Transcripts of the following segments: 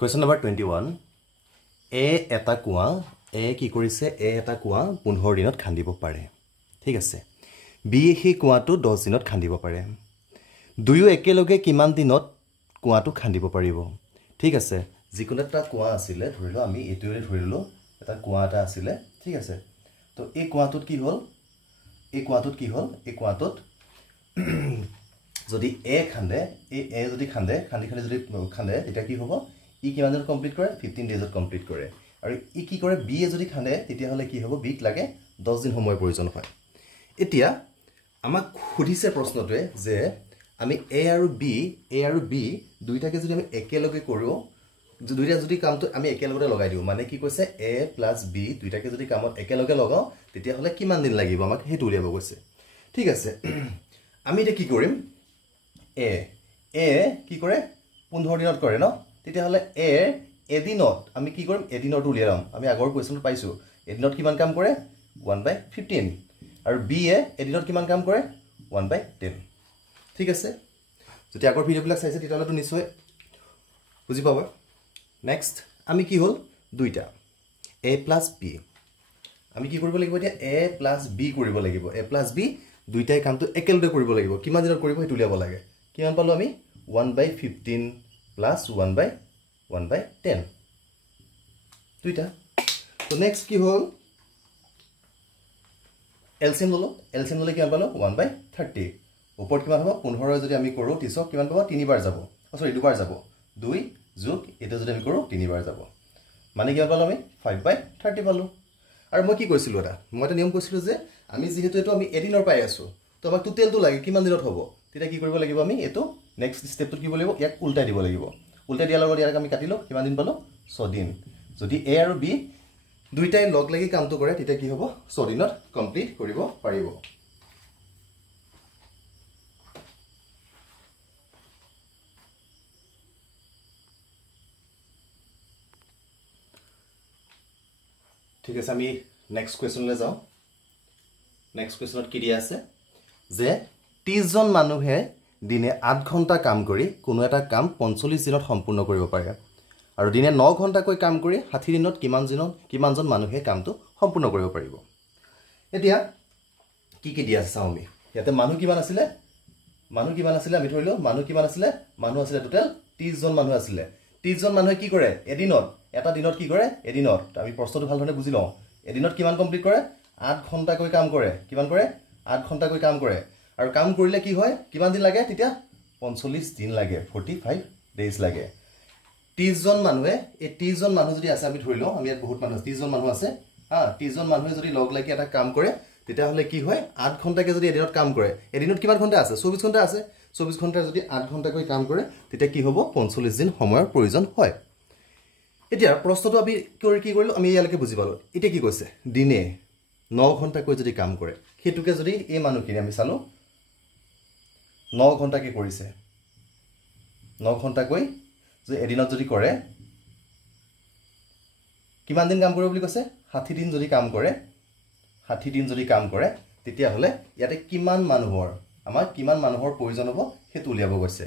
Question number 21. A eta kuwa A কি কৰিছে A এটা কুয়া 15 দিনত খান্দিব পাৰে ঠিক আছে B হি কুয়াটো 10 দিনত খান্দিব পাৰে দুয়ো একেলগে কিমান দিনত কুয়াটো খান্দিব পাৰিব ঠিক আছে যিকোনো এটা কুয়া আছিল ধৰিলো আমি এটোৰে ধৰিলো এটা কুয়া এটা আছিল ঠিক আছে তো এই কুয়াটোত কি হল এই কুয়াটোত যদি A খান্দে এই A যদি খান্দে খান্দি যদি খান্দে এটা কি হ'ব ই কিমান দিনত কমপ্লিট কৰে 15 ডেজত কমপ্লিট কৰে আৰু ই কি কৰে বি এ যদি খানে তেতিয়া হলে কি হ'ব বিক লাগে 10 দিন সময় প্ৰয়োজন হয় এতিয়া আমাক খুদিছে প্ৰশ্নটোৱে যে আমি এ আৰু বি দুইটাকে যদি আমি একেলগে কৰো দুইটা যদি কামটো আমি একেলগে লগাই দিও মানে কি কৈছে a + b দুইটাকে যদি কামত একেলগে লগাও তেতিয়া হলে কিমান দিন লাগিব আমাক হেতু উলিয়াব কৈছে ঠিক আছে আমি এটা কি কৰিম a কি কৰে 15 দিনত কৰে ন তেতিয়া হলে a এদিনত আমি কি কৰিম এদিনত উলিয়াম আমি আগৰ কোৱেশ্চনটো পাইছো এদিনত কিমান কাম কৰে 1/15 আৰু b এ এদিনত কিমান কাম কৰে 1/10 ঠিক আছে যদি আগৰ ভিডিওবিলাক চাইছে তেতিয়া তো নিশ্চয় বুজি পাবা নেক্সট আমি কি হল দুইটা a + b আমি কি কৰিব লাগিব এতিয়া a + b কৰিব লাগিব a + b দুইটাই কামটো একেলগে কৰিব লাগিব কিমান দিনত কৰিব হেতু উলিয়াব লাগে কিমান পালো আমি 1/15 + 1/10 দুইটা তো নেক্সট কি হল এলসিএম ললে কিমান পালো 1/30 ওপৰত কিমান হ'ব 15 যদি আমি কৰো তিসক কিমান পাব তিনিবাৰ যাব সৰি দুবাৰ যাব 2 যোগ এটা যদি আমি কৰো তিনিবাৰ যাব মানে কিমান পালো আমি 5/30 পালো আৰু মই কি কৈছিলো এটা মই এটা নিয়ম কৈছিলো যে আমি যেহেতু এটো আমি এদিনৰ পাই আছো তো আমাক টোটেলটো লাগে কিমান দিনত হ'ব তেতিয়া কি কৰিব লাগিব আমি এটো নেক্সট স্টেপটো কি কৰিব লাগিব ইয়াক উল্টা দিব লাগিব উল্টা দিয়াৰ লগত ইয়াক আমি কাটিলো কিমান দিন পালো 6 দিন যদি a আৰু b দুইটাই লগ লাগি কামটো কৰে তেতিয়া কি হ'ব 6 দিনত কমপ্লিট কৰিব পাৰিব ঠিক আছে আমি নেক্সট কোৱেশ্চনলৈ যাও নেক্সট কোৱেশ্চনত কি দিয়া আছে যে 30 জন মানুহে দিনে 8 ঘণ্টা কাম কৰি কোনো এটা কাম 45 দিনত সম্পূৰ্ণ কৰিব পাৰে আৰু দিনে 9 ঘণ্টাকৈ কাম কৰি 60 দিনত কিমানজন মানুহে কামটো সম্পূৰ্ণ কৰিব পাৰিব এতিয়া কি দিয়া আছে আমি ইয়াতে মানুহ কিমান আছিল আমি ধৰিলো মানুহ কিমান আছিল মানুহ আছিল টোটাল 30 জন মানুহ আছিল 30 জন মানুহে কি কৰে এদিনত এটা দিনত কি কৰে এদিনত আমি প্ৰশ্নটো ভালদৰে বুজি লওঁ এদিনত কিমান কমপ্লিট কৰে 8 ঘণ্টাকৈ কাম কৰে কিমান কৰে 8 ঘণ্টাকৈ কাম কৰে আৰু কাম কৰিলে কি হয় কিমান দিন লাগে তেতিয়া 45 দিন লাগে 45 ডেজ লাগে 30 জন মানুহে এই 30 জন মানুহ যদি আছে আমি ধৰি লওঁ আমি ইয়াত বহুত মানুহ 30 জন মানুহ আছে 30 জন মানুহে যদি লগ লাগি এটা কাম কৰে তেতিয়া হলে কি হয় 8 ঘণ্টাকে যদি এদিনত কাম কৰে এদিনত কিমান ঘণ্টা আছে 24 ঘণ্টা আছে 24 ঘণ্টা যদি 8 ঘণ্টাকৈ কাম কৰে তেতিয়া কি হ'ব 45 দিন সময়ৰ প্ৰয়োজন হয় এতিয়া প্ৰশ্নটো আমি কি কৰিলো আমি ইয়ালৈকে বুজি পালো এতিয়া কি কৈছে দিনে 9 ঘণ্টাকৈ যদি কাম কৰে হেতুকে যদি এই মানুহখিনি আমি চালো 9 ঘণ্টাকৈ কৰিছে 9 ঘণ্টাকৈ যে এদিনত যদি কৰে কিমান দিন কাম কৰিব বুলি কৈছে 60 দিন যদি কাম কৰে 60 দিন যদি কাম কৰে তেতিয়া হলে ইয়াতে কিমান মানুহৰ প্ৰয়োজন হ'ব হেতু উলিয়াব গৈছে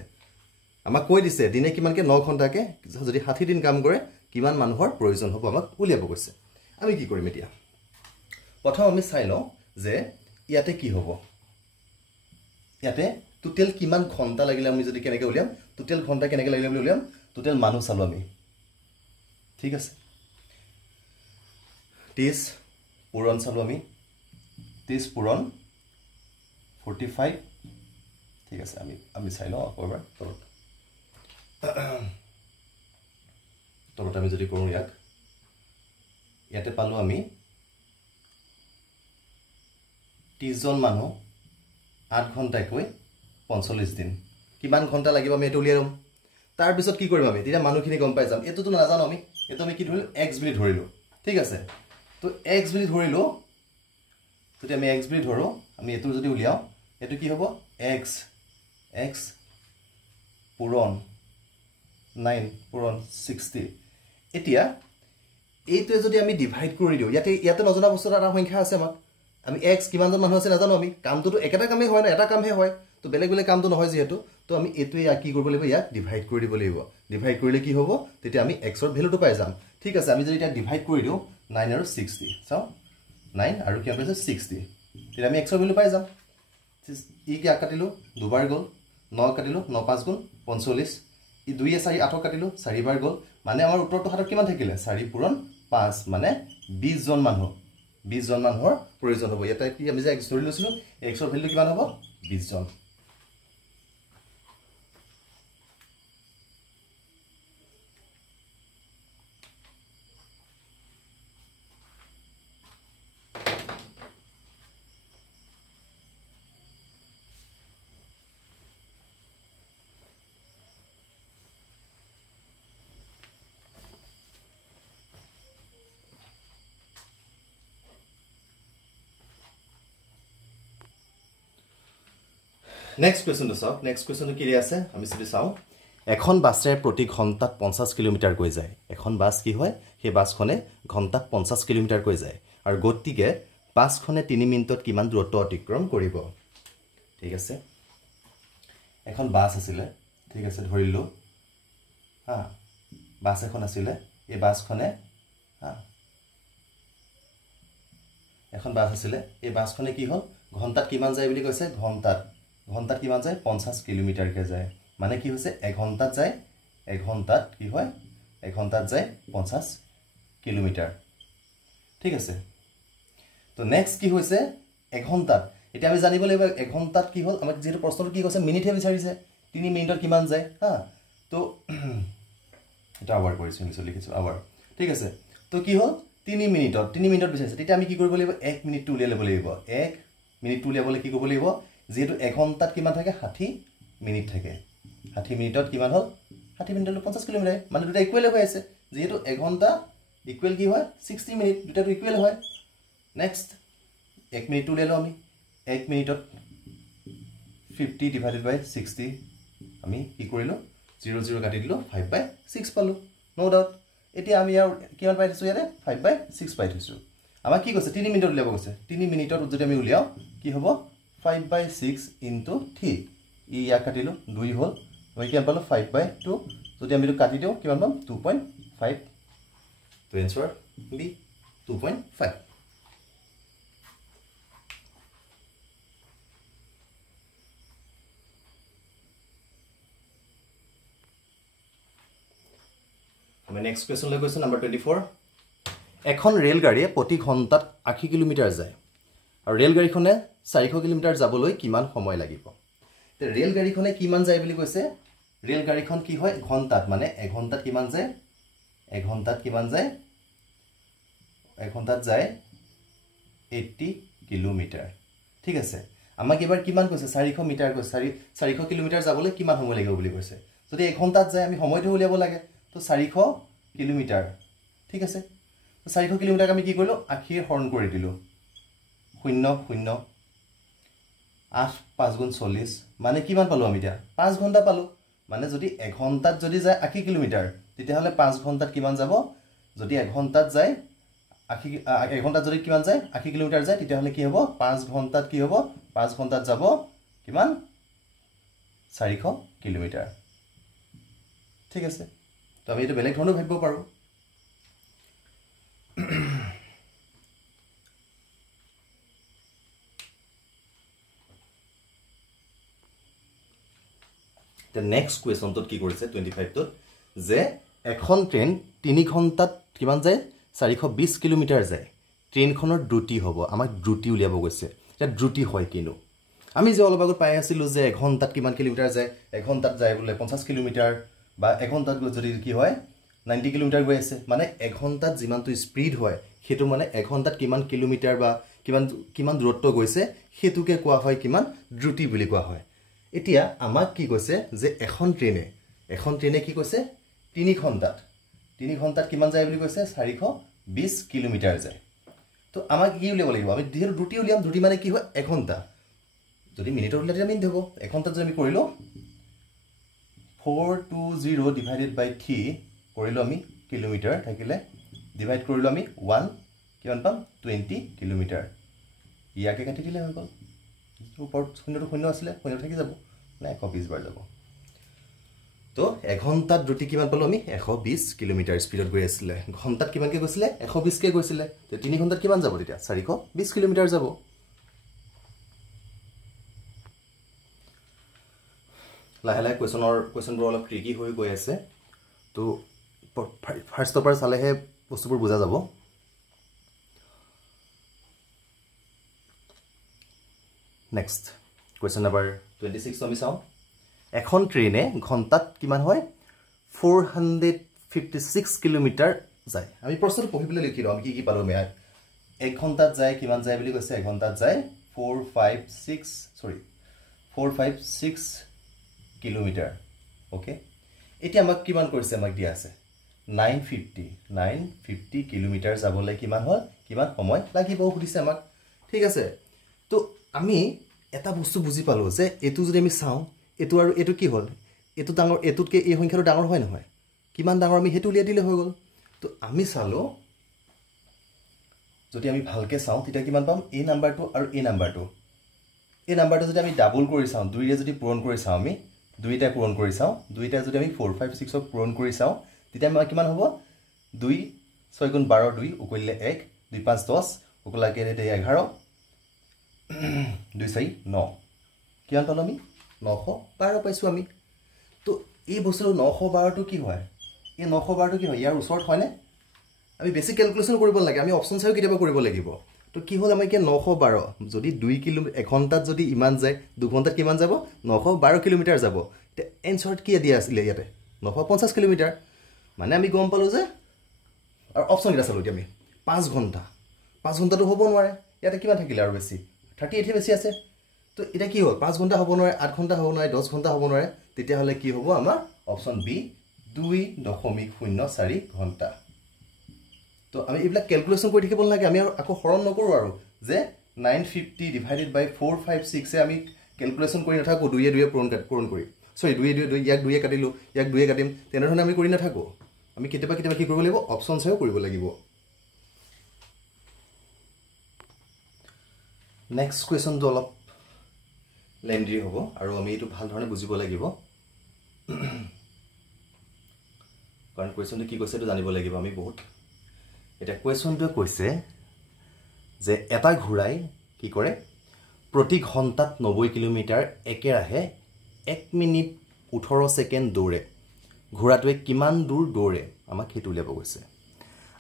আমাক কৈ দিছে দিনে কিমানকে 9 ঘণ্টাকে যদি 60 দিন কাম কৰে কিমান মানুহৰ প্ৰয়োজন হ'ব আমাক উলিয়াব গৈছে আমি কি কৰিম এতিয়া প্ৰথম আমি চাই লওঁ যে ইয়াতে কি হ'ব ইয়াতে টোটেল কিমান ঘণ্টা লাগিলে আমি যদি কেনেকৈ উলিয়াম টোটেল ঘণ্টা কেনেকৈ লাগিলে বুলি উলিয়াম টোটেল মানুহ চালো আমি ঠিক আছে 30 পূৰণ চালো আমি 30 পূৰণ 45 ঠিক আছে আমি চাই লওঁ আকৌবাৰ তলত আমি যদি কৰোঁ ইয়াতে পালো আমি 30 জন মানুহ 8 ঘণ্টাকৈ 45 দিন কিমান ঘণ্টা লাগিব আমি এটো উলিয়াম তাৰ পিছত কি কৰিম আমি তেতিয়া মানুহখিনি গম পাই যাম এটোটো নাজানো আমি এটো আমি কি ধৰিলো x বুলি ধৰিলো ঠিক আছে তো x বুলি ধৰিলো যদি আমি x বুলি ধৰো আমি এটো যদি উলিয়াও এটো কি হ'ব x পূৰণ 9 পূৰণ 60 এতিয়া এইটোৱে যদি আমি ডিভাইড কৰি দিও ইয়াতে নজনা বস্তু এটা সংখ্যা আছে আমাক আমি x কিমানজন মানুহ আছে নাজানো আমি কামটো একেটা কামেই হয় না এটা কামহে হয় তো বেলেগ বেলেগ কামটো নহয় যেহেতু তো আমি এইটো ইয়াক কি কৰিব লাগিব ইয়াক ডিভাইড কৰি দিব লাগিব ডিভাইড কৰিলে কি হ'ব তেতিয়া আমি x ৰ ভ্যালুটো পাই যাম ঠিক আছে আমি যদি এটা ডিভাইড কৰি দিও 9 আৰু 60 চাও 9 আৰু কি পাইছো 60 তেতিয়া আমি x ৰ ভ্যালু পাই যাম ই কি কাটিলো দুবাৰ গল 9 কাটিলো 9 5 গুণ 45 ই 2 4 8 কাটিলো 4 বাৰ গল মানে আমাৰ উত্তৰটো হাতত কিমান থাকিলে 4 পূৰণ 5 মানে 20 জন মানুহ 20 জন মানুহৰ প্ৰয়োজন হ'ব এটা কি আমি যে x ধৰি লৈছিলো x ৰ ভ্যালু কিমান হ'ব 20 জন Next question to solve. Next question to kiri ase. Ami sidi sao. এখন বাসে প্রতি ঘন্টাত 50 কিলোমিটার কৈ যায় এখন বাস কি হয় সেই বাসখনে ঘন্টাত 50 কিলোমিটার কৈ যায় আর গতিকে বাসখনে 3 মিনিটত কিমান দূরত্ব অতিক্রম কৰিব ঠিক আছে এখন বাস আছিল ঠিক আছে ধৰিলো বাস এখন আছিল এই বাসখনে এখন বাস আছিল এই বাসখনে কি হল ঘন্টাত কিমান যায় বুলি কৈছে ঘন্টাত কিমান যায় 50 কিলোমিটার কে যায় মানে কি হৈছে 1 ঘন্টাত যায় 1 ঘন্টাত কি হয় 1 ঘন্টাত যায় 50 কিলোমিটার ঠিক আছে তো নেক্সট কি হৈছে 1 ঘন্টাত এটা আমি জানিব লাগিব 1 ঘন্টাত কি হল আমাক যেটো প্ৰশ্নটো কি কৈছে মিনিটে বিচাৰিছে 3 মিনিটত কিমান যায় তো এটা আৱাৰ কৰিছো নিশ্চয় লিখিছো আৱাৰ ঠিক আছে তো কি হল 3 মিনিটত বিচাৰিছে তেতিয়া আমি কি কৰিব লাগিব 1 মিনিট উলিয়াই ল'ব লাগিব 1 মিনিট উলিয়াবলৈ কি কৰিব লাগিব যেটো 1 ঘন্টাত কিমান থাকে 60 মিনিট থাকে 60 মিনিটত কিমান হল 60 মিনিটত 50 কিলোমিটার মানে দুটা ইকুয়াল হৈ আছে যেহেতু 1 ঘন্টা ইকুয়াল কি হয় 60 মিনিট দুটাটো ইকুয়াল হয় নেক্সট 1 মিনিট উলিয়ালো আমি 1 মিনিটত 50 ডিভাইডেড বাই 60 আমি কি কৰিলো 0 0 কাটি দিলো 5/6 পালো নো ডাউট এতিয়া আমি আৰু কিমান পাই দিছো ইয়াৰে 5/6 পাই দিছো আমাৰ কি কৈছে 3 মিনিটত উলিয়াব কৈছে 3 মিনিটত যদি আমি উলিয়াও কি হ'ব 5/6 into 3 ই ইয়া কাটিলো 2 হল মই কি পালো 5/2 যদি আমি তো কাটি দিও কিমান পাম 2.5 তো आंसर বি 2.5 আমি নেক্সট কোৱেশ্চন লৈ গৈছো নাম্বাৰ 24 এখন ৰেল গাড়ীয়ে প্ৰতি ঘণ্টাত 80 কিলোমিটাৰ যায় আৰু ৰেল গাড়ীখনে 400 কিলোমিটাৰ যাবলৈ কিমান সময় লাগিব তে ৰেল গাড়ীখনে কিমান যায় বুলি কৈছে ৰেল গাড়ীখন কি হয় ঘণ্টাত মানে 1 ঘণ্টাত কিমান যায় 1 ঘণ্টাত কিমান যায় 1 ঘণ্টাত যায় 80 কিলোমিটাৰ ঠিক আছে আমাক এবাৰ কিমান কৈছে 400 মিটাৰ কৈছে 400 কিলোমিটাৰ যাবলৈ কিমান সময় লাগিব বুলি কৈছে যদি 1 ঘণ্টাত যায় আমি সময়টো উলিয়াব লাগে তো 400 কিলোমিটাৰ ঠিক আছে তো 400 কিলোমিটাৰ আমি কি কৰিলো 80 এ হৰণ কৰি দিলো 0 0 8 5 গুণ 40 মানে কিমান পালো আমি এতিয়া 5 ঘন্টা পালো মানে যদি 1 ঘন্টাত যদি যায় 80 কিলোমিটাৰ তেতিয়া হলে 5 ঘন্টাত কিমান যাব যদি 1 ঘন্টাত যায় 80 1 ঘন্টাত যদি কিমান যায় 80 কিলোমিটাৰ যায় তেতিয়া হলে কি হ'ব 5 ঘন্টাত কি হ'ব 5 ঘন্টাত যাব কিমান 400 কিলোমিটাৰ ঠিক আছে তো আমি এটা বেলেগ ধৰণে ভাবিব পাৰো The next question to কি কৰিছে 25 to যে এখন ট্ৰেইন 3 ঘণ্টাত কিমান যায় 420 কিলোমিটাৰ যায় ট্ৰেইনখনৰ দ্ৰুতি হ'ব আমাক দ্ৰুতি উলিয়াব গৈছে এটা দ্ৰুতি হয় কিনো আমি যে অলপ আগত পাই আছিলো যে 1 ঘণ্টাত কিমান কিলোমিটাৰ যায় 1 ঘণ্টাত যায় বলে 50 কিলোমিটাৰ বা 1 ঘণ্টাত যদি কি হয় 90 কিলোমিটাৰ গৈ আছে মানে 1 ঘণ্টাত যিমানটো স্পিড হয় হেতু মানে 1 ঘণ্টাত কিমান কিলোমিটাৰ বা কিমান দূৰত্ব গৈছে হেতুকে কোৱা হয় কিমান দ্ৰুতি বুলি কোৱা হয় এতিয়া আমাক কি কৈছে যে এখন ট্ৰেইনে কি কৈছে 3 ঘণ্টাত কিমান যায় বুলি কৈছে 420 কিলোমিটাৰ যায় তো আমাক কি উলিয়াব লাগিব আমি যেহেতু দ্ৰুতি উলিয়াম দ্ৰুতি মানে কি হয় 1 ঘণ্টা যদি মিনিটত উলিয়ালে মিনিট হ'ব 1 ঘণ্টাত যদি আমি কৰিলো 420 ডিভাইডেড বাই 3 কৰিলো আমি কিলোমিটাৰ থাকিলে ডিভাইড কৰিলো আমি 1 কিমান পাম 20 কিলোমিটাৰ ইয়াকে কাটি দিলে হৈ গ'ল ওপৰত 0 to 0 আছিল 0 থাকি যাব না 120 বাৰ যাব তো এঘণ্টাত দ্ৰুতি কিমান পালোঁ আমি 120 কিলোমিটাৰ স্পীডত গৈ আছিলে ঘণ্টাত কিমানকৈ গৈছিলে 120কৈ গৈছিলে তো 3 ঘণ্টাত কিমান যাব তেতিয়া 420 কিলোমিটাৰ যাব লাহে লাহে কুৱেশ্যনবোৰ অলপ ট্ৰিকি হৈ গৈ আছে তো ফাৰ্ষ্টৰ পৰা চালেহে বস্তুবোৰ বুজা যাব নেক্সট কুৱেশ্যন নম্বৰ 26 আমি চাওঁ এখন ট্ৰেইনে ঘণ্টাত কিমান হয় 456 কিলোমিটাৰ যায় আমি প্ৰশ্নটো পঢ়িবলৈ লিখিলোঁ আমি কি পালোঁ মেয়াৰ 1 ঘণ্টাত যায় কিমান যায় বুলি কৈছে 1 ঘণ্টাত যায় 456 কিলোমিটাৰ ওকে এতিয়া আমাক কিমান কৰিছে আমাক দিয়া আছে 950 কিলোমিটাৰ যাবলৈ কিমান হ'ল কিমান সময় লাগিব সুধিছে আমাক ঠিক আছে তো আমি এটা বস্তু বুজি পালোঁ যে এটো যদি আমি চাওঁ এটো আৰু এটো কি হ'ল এটো ডাঙৰ এটোতকে এই সংখ্যাটো ডাঙৰ হয় নহয় কিমান ডাঙৰ আমি হেতু উলিয়াই দিলে হৈ গ'ল তো আমি চালোঁ যদি আমি ভালকে চাওঁ তেতিয়া কিমান পাম এই নাম্বাৰটো আৰু এই নাম্বাৰটো যদি আমি ডাবল কৰি চাওঁ দুইৰে যদি পূৰণ কৰি চাওঁ আমি দুইটা পূৰণ কৰি চাওঁ দুইটা যদি আমি 456 ক পূৰণ কৰি চাওঁ তেতিয়া আমাৰ কিমান হ'ব 2 6 গুণ 12 2 উকলিলে 1 2 5 10 উকলাকে 11 2 4 9 কিমান পালোঁ আমি 912 পাইছোঁ আমি তো এই বস্তুটো 912 টো কি হয় এই 912 টো কি হয় ইয়াৰ ওচৰত হয়নে আমি বেছি ক্যালকুলেশন কৰিব লাগে আমি অপচন চাইও কিবা কৰিব লাগিব তো কি হ'ল আমি কি 912 যদি 2 কিলো 1 ঘন্টাত যদি ইমান যায় 2 ঘন্টাত কিমান যাব 912 কিলোমিটাৰ যাব তে এনসাৰত কি দিয়া আছিল ইয়াতে 950 কিলোমিটাৰ মানে আমি গম পালো যে আৰু অপচন এটা চালো আমি 5 ঘন্টাটো হ'ব নোৱাৰে ইয়াতে কিমান থাকিলে আৰু বেছি 38 হে বেছি আছে তো এটা কি হ'ল 5 ঘন্টা হ'ব নোৱাৰে 8 ঘন্টা হ'ব নোৱাৰে 10 ঘন্টা হ'ব নোৱাৰে তেতিয়া হলে কি হ'ব আমাৰ অপচন বি 2.04 ঘন্টা তো আমি এইবিলাক ক্যালকুলেশন কৰি থাকিব লাগে আমি আকৌ হৰণ নকৰো আৰু যে 950 ডিভাইডেড বাই 456 এ আমি ক্যালকুলেশন কৰি নাথাকো দুইয়ে পূৰণ কৰি সৰি দুইয়ে ইয়াক দুইয়ে কাটিলো ইয়াক দুইয়ে কাটিম তেনে ধৰণে আমি কৰি নাথাকো আমি কেতিয়াবা কি কৰিব লাগিব অপচন চাইও কৰিব লাগিব নেক্সট কোৱেশ্চন টো অলপ লেন্ডি হ'ব আৰু আমি এটো ভাল ধৰণে বুজিব লাগিব কাৰণ কোৱেশ্চনটো কি কৈছে তো জানিব লাগিব আমি বহুত এটা কোৱেশ্চনটো কৈছে যে এটা ঘোৰাই কি কৰে প্ৰতি ঘণ্টাত 90 কিলোমিটাৰ একেৰাহে 1 মিনিট 18 সেকেন্ড দৌৰে ঘোৰাটোৱে কিমান দূৰ দৌৰে আমাক হেতু উলিয়াব গৈছে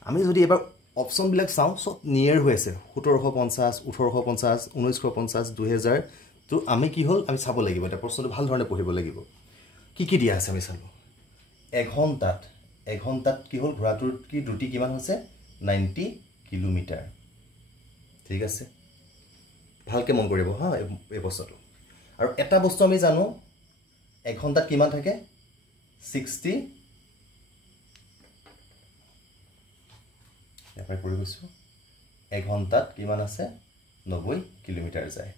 আমি যদি এবাৰ অপচন বিলাক চাওঁ সব নিয়াৰ হৈ আছে 1750 1850 1950 2000 তো আমি কি হল আমি চাব লাগিব এটা প্ৰশ্নটো ভাল ধৰণে পঢ়িব লাগিব কি দিয়া আছে আমি চালো এঘণ্টাত কি হল ঘোৰাটোৰ কি দ্ৰুতি কিমান হৈছে 90 কিলোমিটাৰ ঠিক আছে ভালকে মন কৰিব হা এই বস্তুটো আৰু এটা বস্তু আমি জানো এঘণ্টাত কিমান থাকে 60 এফাই পঢ়ি গৈছো এঘণ্টাত কিমান আছে 90 কিলোমিটাৰ যায়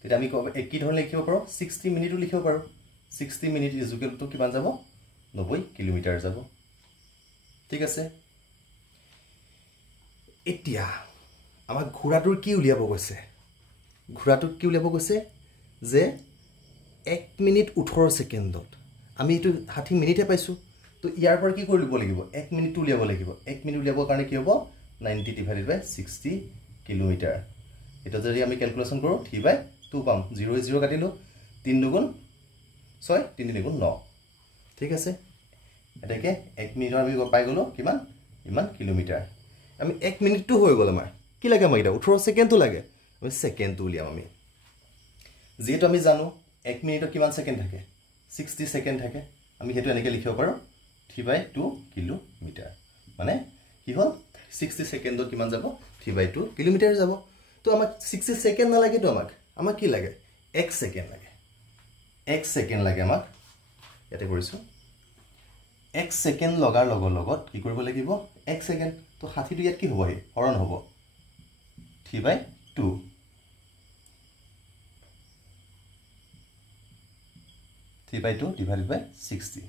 তেতিয়া আমি কি ধৰণে লিখিব পাৰো 60 মিনিটও লিখিব পাৰো 60 মিনিট ইজ ইকুৱেল টু কিমান যাব 90 কিলোমিটাৰ যাব ঠিক আছে এতিয়া আমাক ঘোৰাটোৰ কি উলিয়াব গৈছে যে 1 মিনিট 18 সেকেন্ডত আমি এটো 60 মিনিটে পাইছো তো ইয়াৰ পৰা কি কৰিব লাগিব 1 মিনিট উলিয়াব লাগিব 1 মিনিট উলিয়াবৰ কাৰণে কি হ'ব 90 ডিভাইডেড বাই 60 কিলোমিটাৰ এটা যদি আমি ক্যালকুলেশন কৰো 3/2 পাম 0 0 কাটিলো 3 দুগুণ 6 3 দুগুণ 9 ঠিক আছে এটাকে 1 মিনিটৰ আমি পাই গলো কিমান ইমান কিলোমিটাৰ আমি 1 মিনিটটো হৈ গল আমাৰ কি লাগে আমাক এটা 18 সেকেন্ডটো লাগে আমি সেকেন্ডটো উলিয়াম আমি যেটো আমি জানো 1 মিনিটত কিমান সেকেন্ড থাকে 60 সেকেন্ড থাকে আমি হেতু এনেকে লিখিব পাৰো 3/2 কিলোমিটাৰ মানে কি হল 60 সেকেন্ডত কিমান যাব 3/2 কিলোমিটাৰ যাব তো আমাক 60 সেকেন্ড না লাগে তো আমাক কি লাগে 1 সেকেন্ড লাগে 1 সেকেন্ড লাগে আমাক ইয়াতে কৰিছো 1 সেকেন্ড লগাৰ লগত কি কৰিব লাগিব 1 সেকেন্ড তো 60 টো ইয়াত কি হ'ব হৰণ হ'ব 3/2 3/2 divided by 60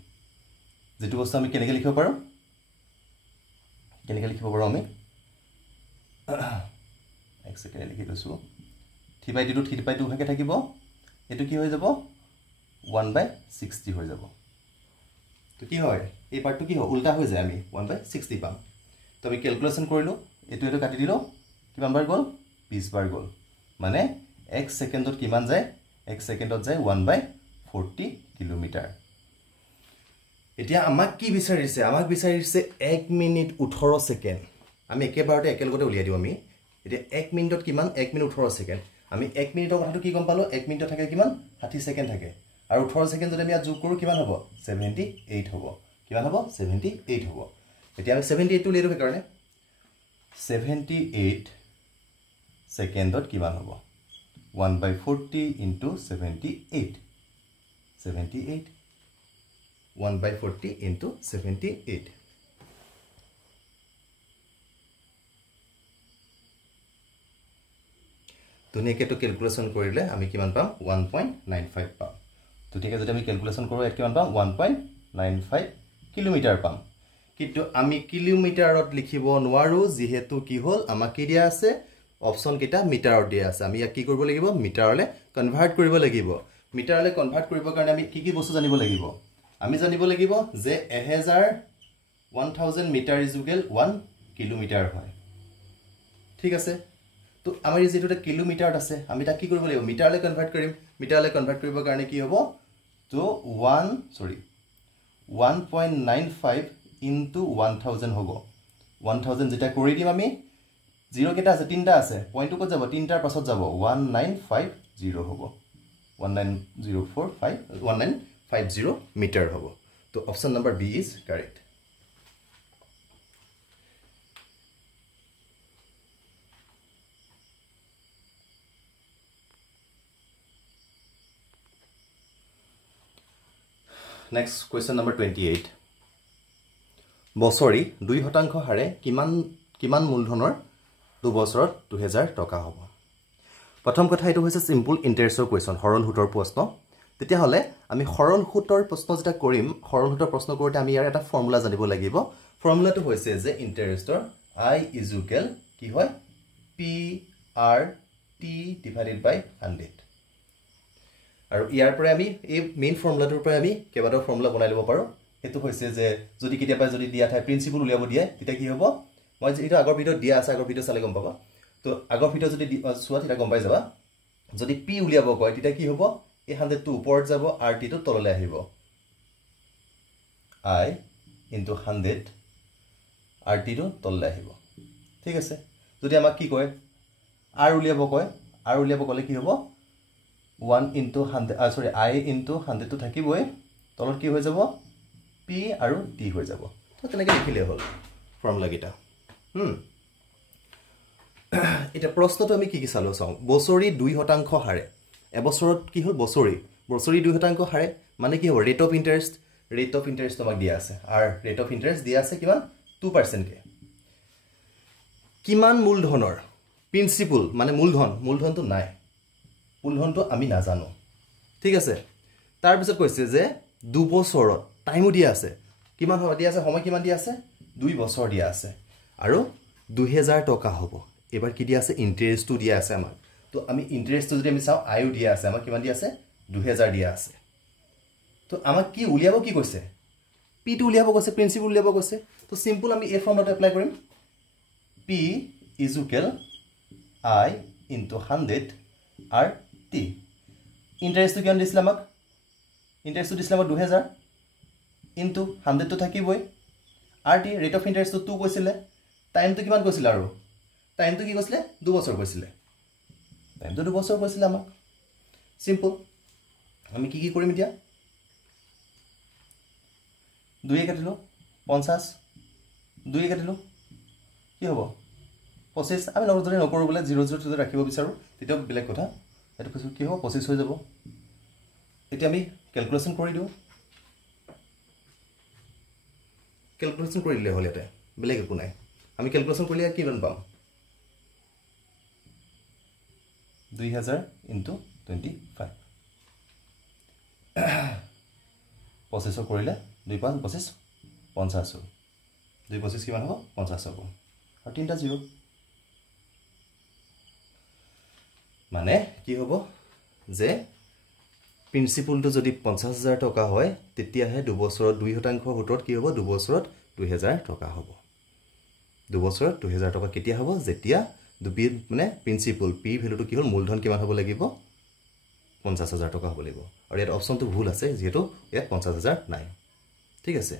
যেটো বস্তু আমি কেনেকৈ লিখিব পাৰো আমি এক সেকেন্ড লিখি দিছো 3/2 ভাগে থাকিব এটো কি হৈ যাব 1/60 হৈ যাব তো কি হয় এই পাৰ্টটো কি হয় উল্টা হৈ যায় আমি 1/60 পাম তো আমি ক্যালকুলেশন কৰিলো এটো কাটি দিলো কিমান বাৰ গল 20 বাৰ গল মানে 1 সেকেন্ডত কিমান যায় 1 সেকেন্ডত যায় 1/40 কিলোমিটাৰ এতিয়া আমাক কি বিচাৰিছে 1 মিনিট 18 সেকেন্ড আমি একেবাৰতে একেলগতে উলিয়াই দিও আমি এতিয়া 1 মিনিটত কিমান 1 মিনিট 18 সেকেন্ড আমি 1 মিনিটৰ কথাটো কি গম পালো 1 মিনিটত থাকে কিমান 60 সেকেন্ড থাকে আৰু 18 সেকেন্ড যদি আমি যোগ কৰো কিমান হ'ব 78 হ'ব কিমান হ'ব 78 হ'ব এতিয়া আমি 78 টো লৈ দিও কাৰণে 78 সেকেন্ডত কিমান হ'ব 1/40 into 78 78 1/40 into 78 ধুনীয়াকৈ তো ক্যালকুলেশন কৰিলে আমি কিমান পাম 1.95 পাম তো ঠিক আছে যদি আমি ক্যালকুলেশন কৰো কিমান পাম 1.95 কিলোমিটাৰ পাম কিন্তু আমি কিলোমিটাৰত লিখিব নোৱাৰো যেহেতু কি হল আমাক কি দিয়া আছে অপচন কেটা মিটাৰত দিয়া আছে আমি কি কৰিব লাগিব মিটাৰলে কনভাৰ্ট কৰিব লাগিব মিটাৰলে কনভাৰ্ট কৰিবৰ কাৰণে আমি কি বস্তু জানিব লাগিব আমি জানিব লাগিব যে 1000 মিটাৰ ইজ ইকুৱেল 1 কিলোমিটাৰ হয় ঠিক আছে তো আমাৰ যেটো কিলোমিটাৰত আছে আমি তা কি কৰিব লাগিব মিটাৰলে কনভাৰ্ট কৰিম মিটাৰলে কনভাৰ্ট কৰিবৰ কাৰণে কি হ'ব তো 1.95 into 1000 হ'ব 1000 যেটা কৰি দিম আমি জিৰো কেটা আছে তিনটা আছে পয়েন্টটো কত যাব তিনটাৰ পাছত যাব 1950 হ'ব 1950 মিটাৰ হ'ব তো option number B is correct next question number 28 বছৰি 2% হাৰে কিমান মূলধনৰ 2 বছৰত 2000 টকা হ'ব প্ৰথম কথা এটো হৈছে সিম্পল ইন্টাৰেষ্টৰ কোয়েশ্চন হৰণ সুতৰ প্ৰশ্ন তেতিয়া হলে আমি হৰণ সুতৰ প্ৰশ্ন যেটা কৰিম হৰণ সুতৰ প্ৰশ্ন কৰোতে আমি ইয়াৰ এটা ফৰ্মুলা জানিব লাগিব ফৰ্মুলাটো হৈছে যে ইন্টাৰেষ্টৰ I is equal কি হয় PRT divided by 100 আৰু ইয়াৰ পৰা আমি এই মেইন ফৰ্মুলাটোৰ পৰা আমি কেবাটাও ফৰ্মুলা বনাই লব পাৰো এটো হৈছে যে যদি কেতিয়াবা যদি দিয়া থাকে প্ৰিন্সিপল উলিয়াব দিয়ে তেতিয়া কি হ'ব মই যেটো আগৰ ভিডিঅ দিয়া আছে আগৰ ভিডিঅ চালে গম পাবা তো আগৰ ভিডিঅ যদি সোৱা তেতিয়া গম পাই যাবা যদি p উলিয়াব কয় তেতিয়া কি হ'ব এই 100 টো ওপৰত যাব rt টো তললৈ আহিব I into 100 rt টো তললৈ আহিব ঠিক আছে যদি আমাক কি কয় r উলিয়াব কলে কি হ'ব 1 into 100 sorry I into 100 টো থাকিবই তলত কি হৈ যাব p আৰু t হৈ যাব তো তেনেকৈ লিখিলে হ'ল ফৰ্মুলা গিটা এটা প্ৰশ্নটো আমি কি চালো চাও বছৰি 2% হাৰে এবছৰত কি হ'ল বছৰি 2% হাৰে মানে কি হ'ব ৰেট অফ ইন্টাৰেষ্ট তোমাক দিয়া আছে আৰু ৰেট অফ ইন্টাৰেষ্ট দিয়া আছে কিমান 2% কে কিমান মূলধনৰ প্ৰিন্সিপল মানে মূলধনটো নাই মূলধনটো আমি নাজানো ঠিক আছে তাৰ পিছত কৈছে যে 2 বছৰত টাইমও দিয়া আছে কিমান সময় দিয়া আছে সময় কিমান দিয়া আছে 2 বছৰ দিয়া আছে আৰু 2000 টকা হ'ব এবাৰ কি দিয়া আছে ইন্টাৰেষ্টটো দিয়া আছে আমাক তো আমি ইন্টাৰেষ্টটো যদি আমি চাও আয়ু দিয়া আছে আমাক কিমান দিয়া আছে 2000 দিয়া আছে তো আমাক কি উলিয়াব কি কৈছে p টো উলিয়াব কৈছে প্ৰিন্সিপল উলিয়াব কৈছে তো সিম্পল আমি এই ফৰ্মুলাটো এপ্লাই কৰিম p is equal I into 100 rt ইন্টাৰেষ্টটো কিমান দিছিল আমাক ইন্টাৰেষ্টটো দিছিল আমাক 2000 into 100 টো থাকিবই rt ৰেট অফ ইন্টাৰেষ্টটো 2 কৈছিলে টাইমটো কিমান কৈছিল আৰু টাইমটো কি কৈছিলে 2 বছৰ কৈছিলে টাইমটো 2 বছৰ কৈছিলে আমাক সিম্পল আমি কি কৰিম এতিয়া 2 কাটিলো 50 2 কাটিলো কি হ'ব 25 আমি নৰদৰে নকৰো বলে 00 টো ৰাখিব বিচাৰো তেতিয়া বেলেগ কথা এটো কি হ'ব 25 হৈ যাব এতিয়া আমি ক্যালকুলেশন কৰি দিও ক্যালকুলেশন কৰিলে হল ইয়াতে বেলেগ একো নাই আমি ক্যালকুলেশন কৰিলে কি মান পাম 2000 into 25 25 কৰিলে 2 5 25 50 2 25 কিমান হ'ব 50 হ'ব আৰু তিনটা 0 মানে কি হ'ব যে প্ৰিন্সিপালটো যদি 50,000 টকা হয় তেতিয়াহে 2 বছৰত 2% সুতত কি হ'ব 2 বছৰত 2000 টকা হ'ব 2 বছৰত 2000 টকা কেতিয়া হ'ব যেতিয়া দুপি মানে প্ৰিন্সিপাল পি ভ্যালুটো কি হ'ল মূলধন কিমান হ'ব লাগিব 50,000 টকা হ'ব লাগিব আৰু ইয়াত অপচনটো ভুল আছে যেহেতু ইয়াত 50,000 নাই ঠিক আছে